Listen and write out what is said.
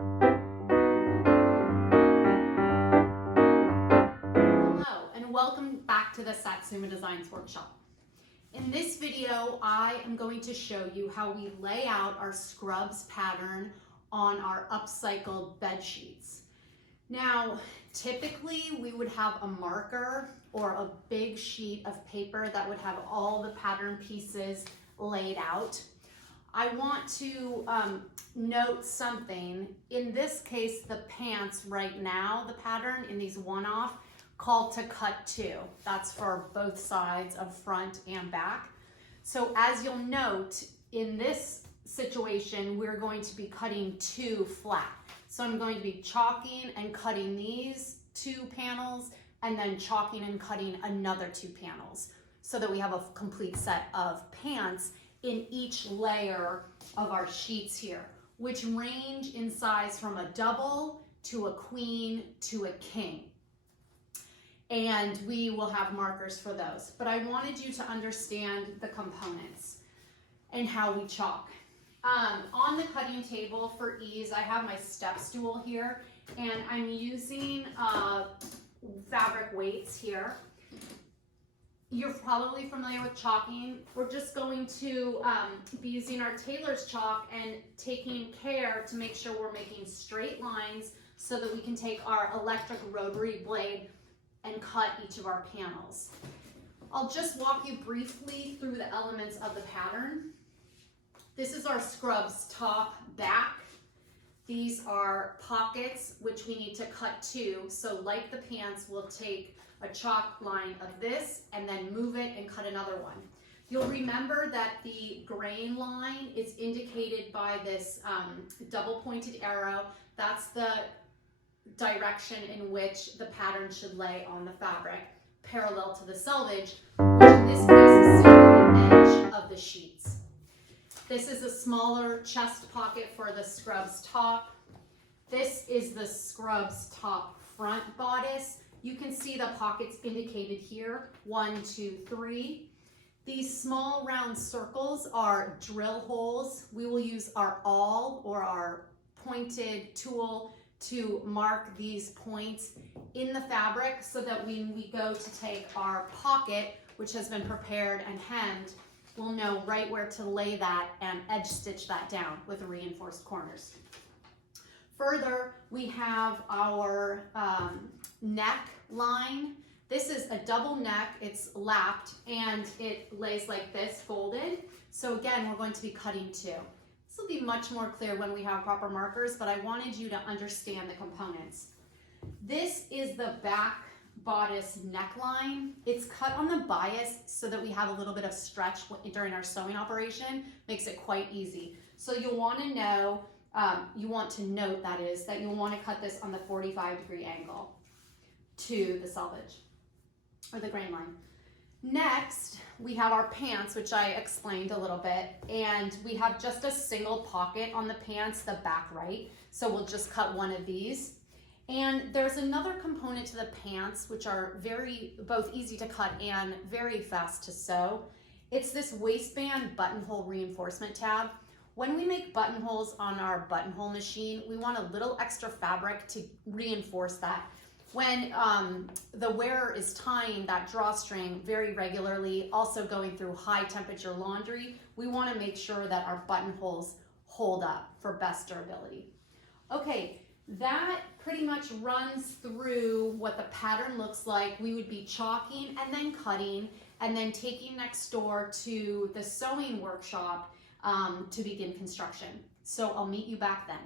Hello, and welcome back to the Satsuma Designs Workshop. In this video, I am going to show you how we lay out our scrubs pattern on our upcycled bed sheets. Now, typically we would have a marker or a big sheet of paper that would have all the pattern pieces laid out. I want to note something. In this case, the pants right now, the pattern in these one-off, called to cut two. That's for both sides of front and back. So as you'll note, in this situation, we're going to be cutting two flat. So I'm going to be chalking and cutting these two panels and then chalking and cutting another two panels so that we have a complete set of pants in each layer of our sheets here, which range in size from a double to a queen to a king. And we will have markers for those. But I wanted you to understand the components and how we chalk. On the cutting table for ease, I have my step stool here, and I'm using fabric weights here. You're probably familiar with chalking. We're just going to be using our tailor's chalk and taking care to make sure we're making straight lines so that we can take our electric rotary blade and cut each of our panels. I'll just walk you briefly through the elements of the pattern. This is our scrubs top, back. These are pockets, which we need to cut two. So like the pants, we'll take a chalk line of this and then move it and cut another one. You'll remember that the grain line is indicated by this double pointed arrow. That's the direction in which the pattern should lay on the fabric, parallel to the selvage, which in this case is simply the edge of the sheets. This is a smaller chest pocket for the scrubs top. This is the scrubs top front bodice. You can see the pockets indicated here, 1, 2, 3. These small round circles are drill holes. We will use our awl or our pointed tool to mark these points in the fabric so that when we go to take our pocket, which has been prepared and hemmed, we'll know right where to lay that and edge stitch that down with reinforced corners. Further, we have our neck line. This is a double neck, it's lapped, and it lays like this, folded. So again, we're going to be cutting two. This will be much more clear when we have proper markers, but I wanted you to understand the components. This is the back bodice neckline. It's cut on the bias so that we have a little bit of stretch during our sewing operation. Makes it quite easy. So you'll want to know, that you'll want to cut this on the 45-degree angle to the selvage or the grain line. Next, we have our pants, which I explained a little bit, and we have just a single pocket on the pants, the back right. So we'll just cut one of these. And there's another component to the pants, which are both easy to cut and very fast to sew. It's this waistband buttonhole reinforcement tab. When we make buttonholes on our buttonhole machine, we want a little extra fabric to reinforce that. When the wearer is tying that drawstring very regularly, also going through high temperature laundry, we want to make sure that our buttonholes hold up for best durability. Okay, that pretty much runs through what the pattern looks like. We would be chalking and then cutting and then taking next door to the sewing workshop to begin construction. So I'll meet you back then.